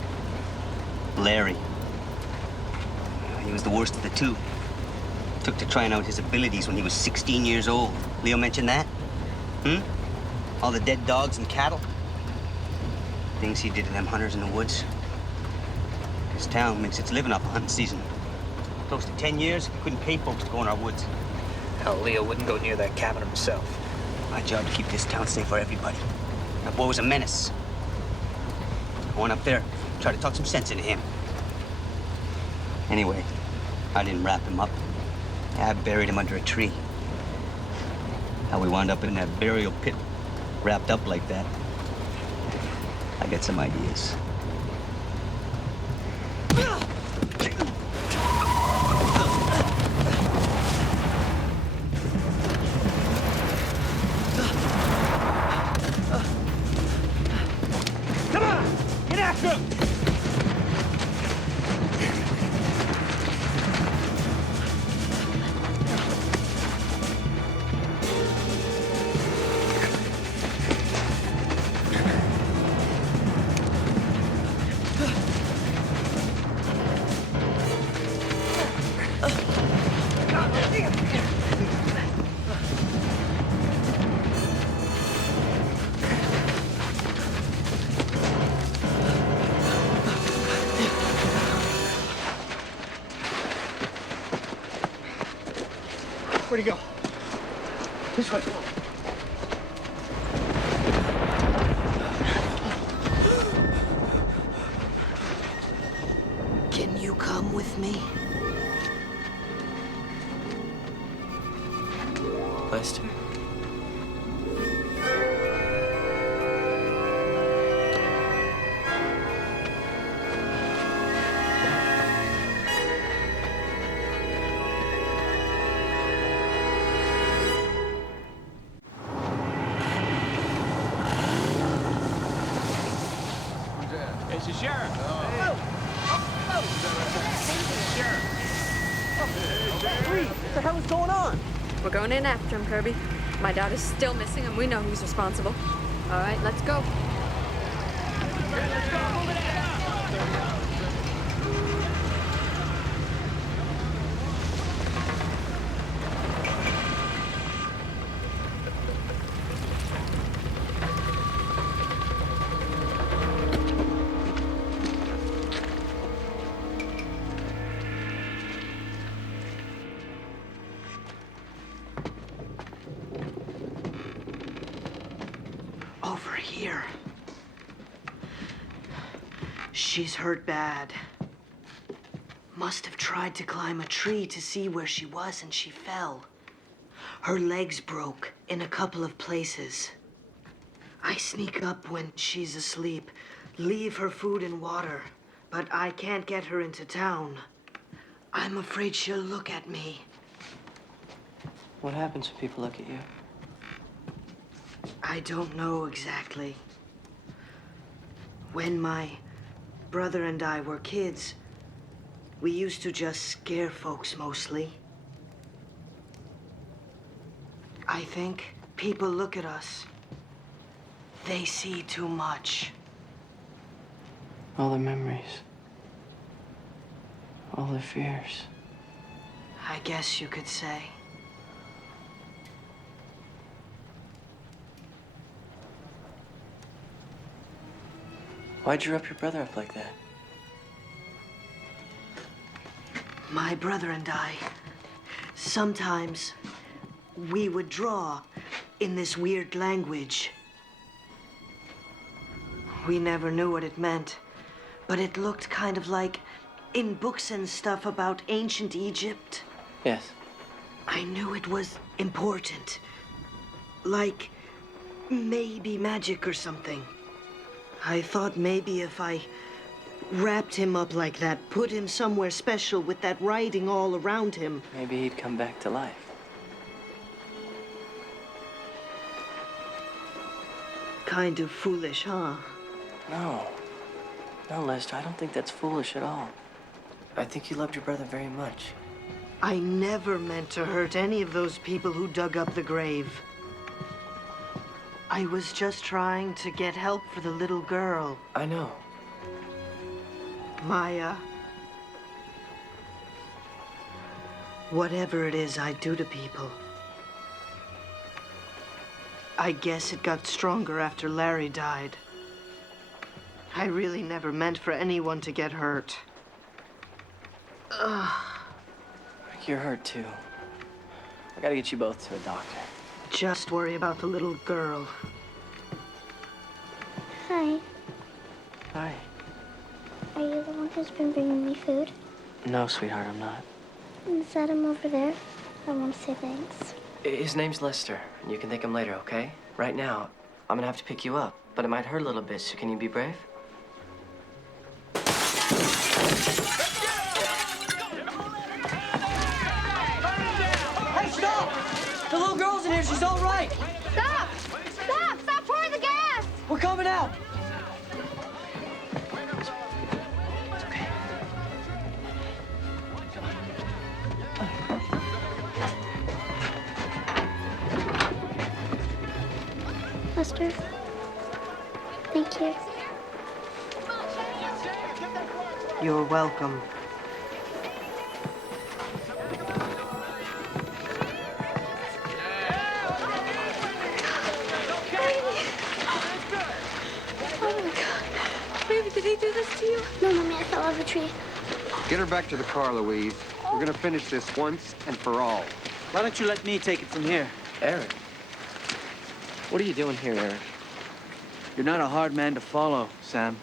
Larry. He was the worst of the two. Took to trying out his abilities when he was 16 years old. Leo mentioned that? All the dead dogs and cattle? Things he did to them hunters in the woods. His town makes its living off of hunting season. Close to 10 years, couldn't pay folks to go in our woods. Hell, Leo wouldn't go near that cabin himself. My job to keep this town safe for everybody. That boy was a menace. I went up there, tried to talk some sense into him. Anyway, I didn't wrap him up. I buried him under a tree. How we wound up in that burial pit, wrapped up like that. I got some ideas. Come on! Get after him! Where'd he go? This way. Can you come with me? Lester? It's the sheriff. What the hell is going on? We're going in after him, Kirby. My dad is still missing, and we know who's responsible. All right, let's go. Over here. She's hurt bad. Must have tried to climb a tree to see where she was, and she fell. Her legs broke in a couple of places. I sneak up when she's asleep, leave her food and water, but I can't get her into town. I'm afraid she'll look at me. What happens when people look at you? I don't know exactly. When my brother and I were kids, we used to just scare folks mostly. I think people look at us. They see too much. All their memories. All their fears. I guess you could say. Why'd you rough your brother up like that? My brother and I, sometimes we would draw in this weird language. We never knew what it meant, but it looked kind of like in books and stuff about ancient Egypt. Yes. I knew it was important. Like maybe magic or something. I thought maybe if I wrapped him up like that, put him somewhere special with that writing all around him. Maybe he'd come back to life. Kind of foolish, huh? No. No, Lester, I don't think that's foolish at all. I think you loved your brother very much. I never meant to hurt any of those people who dug up the grave. I was just trying to get help for the little girl. I know. Maya. Whatever it is I do to people. I guess it got stronger after Larry died. I really never meant for anyone to get hurt. Ugh. You're hurt too. I gotta get you both to a doctor. Just worry about the little girl. Hi. Hi. Are you the one who's been bringing me food? No, sweetheart, I'm not. Is that him over there? I want to say thanks. His name's Lester, and you can thank him later, okay? Right now, I'm gonna have to pick you up, but it might hurt a little bit, so can you be brave? Hey, stop! The little girl's in here, she's all right! Stop! Stop! Stop pouring the gas! We're coming out! Lester, thank you. You're welcome. Oh my God. Baby, did he do this to you? No, Mommy, I fell out of a tree. Get her back to the car, Louise. We're gonna finish this once and for all. Why don't you let me take it from here? Eric. What are you doing here, Eric? You're not a hard man to follow, Sam.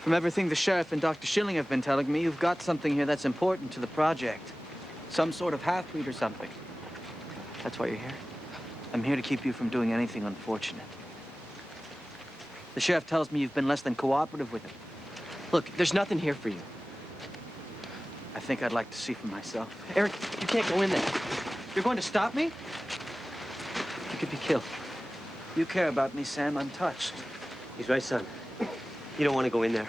From everything the sheriff and Dr. Schilling have been telling me, you've got something here that's important to the project. Some sort of half-breed or something. That's why you're here? I'm here to keep you from doing anything unfortunate. The sheriff tells me you've been less than cooperative with him. Look, there's nothing here for you. I think I'd like to see for myself. Eric, you can't go in there. You're going to stop me? You could be killed. You care about me, Sam, untouched. He's right, son. You don't want to go in there.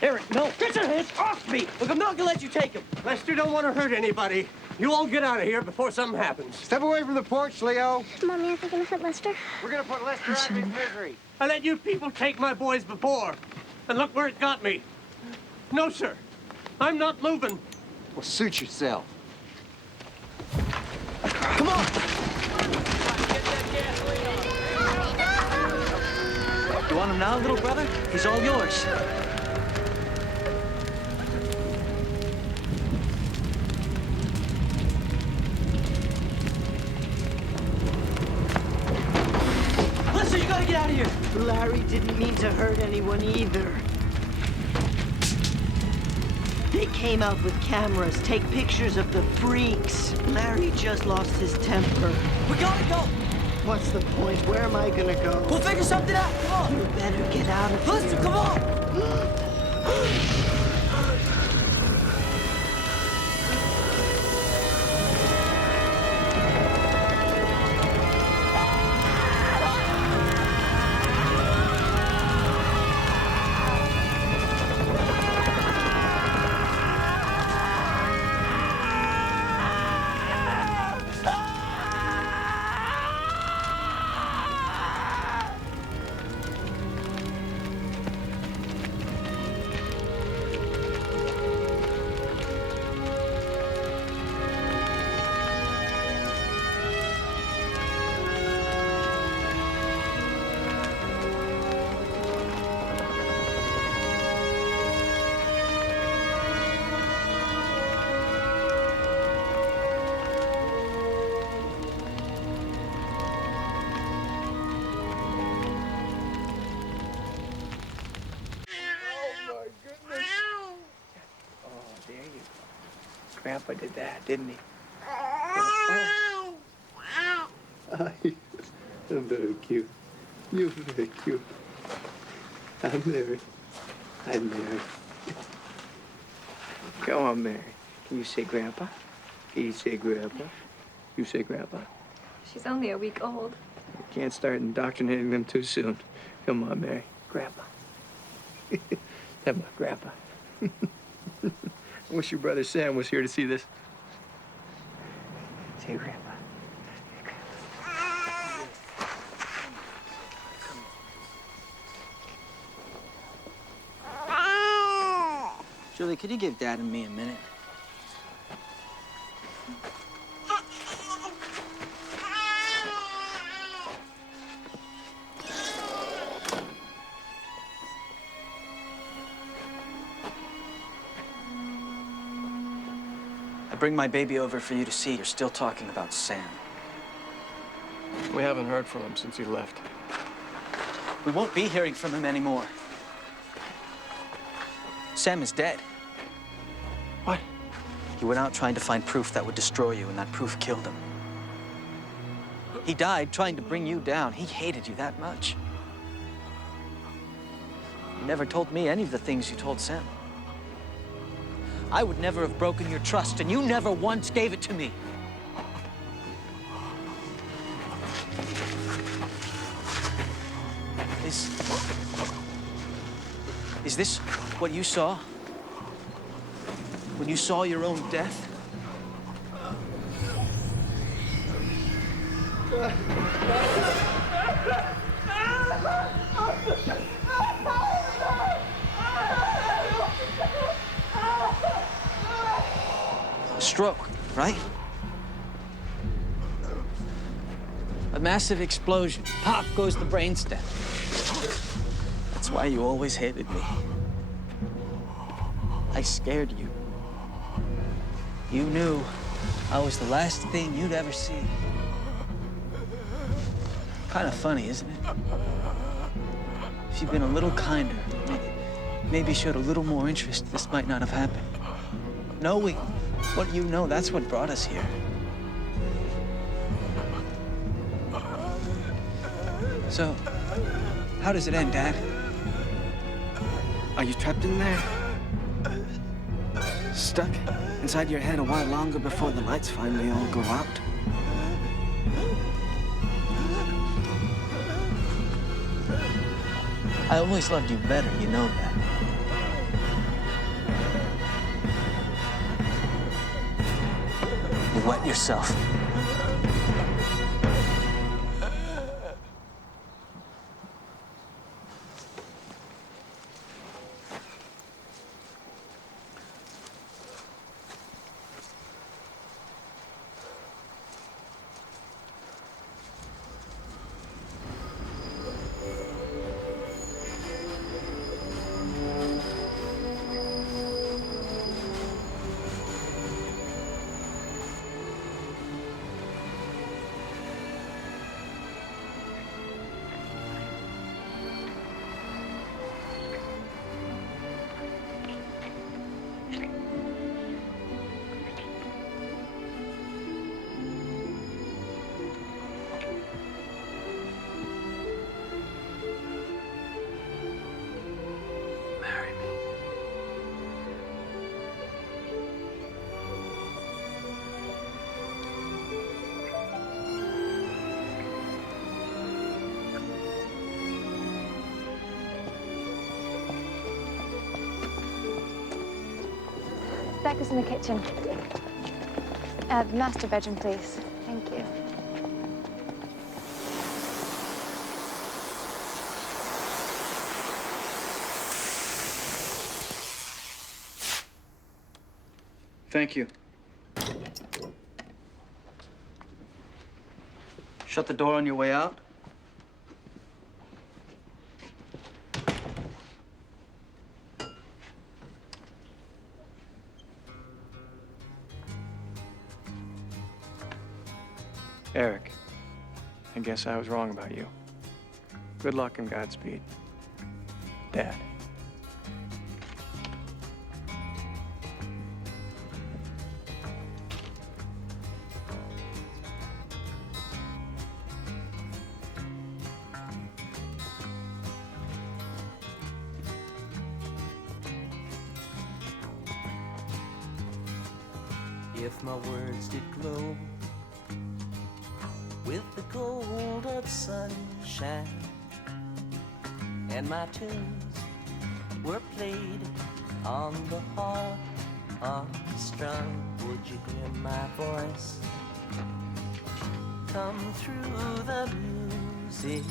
Eric, no! Get your hands off me! Look, I'm not gonna let you take him. Lester don't want to hurt anybody. You all get out of here before something happens. Step away from the porch, Leo. Mommy, are they gonna hurt Lester? We're gonna put Lester out of his misery. I let you people take my boys before, and look where it got me. No, sir. I'm not moving. Well, suit yourself. Come on! You want him now, little brother? He's all yours. Listen, you gotta get out of here. Larry didn't mean to hurt anyone either. They came out with cameras, take pictures of the freaks. Larry just lost his temper. We gotta go. What's the point? Where am I gonna go? We'll figure something out. Come on. You better get out of here. Listen, come on. Grandpa did that, didn't he? I'm very cute. You're very cute. I'm Mary. I'm Mary. Come on, Mary. Can you say Grandpa? Can you say Grandpa? You say Grandpa. She's only a week old. You can't start indoctrinating them too soon. Come on, Mary. Grandpa. Come on, Grandpa. I wish your brother Sam was here to see this. Say Grandpa. Julie, could you give Dad and me a minute? I bring my baby over for you to see. You're still talking about Sam. We haven't heard from him since he left. We won't be hearing from him anymore. Sam is dead. What? He went out trying to find proof that would destroy you, and that proof killed him. He died trying to bring you down. He hated you that much. You never told me any of the things you told Sam. I would never have broken your trust, and you never once gave it to me. Is this what you saw? When you saw your own death? Stroke, right? A massive explosion. Pop goes the brainstem. That's why you always hated me. I scared you. You knew I was the last thing you'd ever see. Kind of funny, isn't it? If you'd been a little kinder, maybe showed a little more interest, this might not have happened. Knowing what you know, that's what brought us here. So, how does it end, Dad? Are you trapped in there? Stuck inside your head a while longer before the lights finally all go out? I always loved you better, you know that. You wet yourself. Becca's in the kitchen. The master bedroom, please. Thank you. Thank you. Shut the door on your way out? Eric, I guess I was wrong about you. Good luck and Godspeed. Dad. If my words did glow with the gold of sunshine, and my tunes were played on the harp unstrung, would you hear my voice come through the music?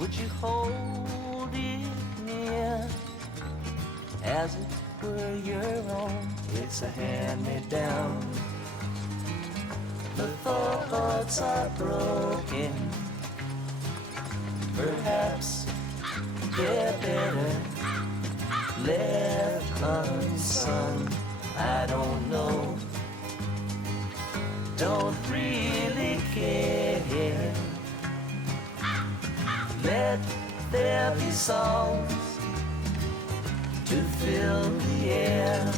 Would you hold it near as it were your own? It's a hand-me-down. The thoughts are broken. Perhaps they're better left unsung. I don't know. Don't really care. Let there be songs to fill the air.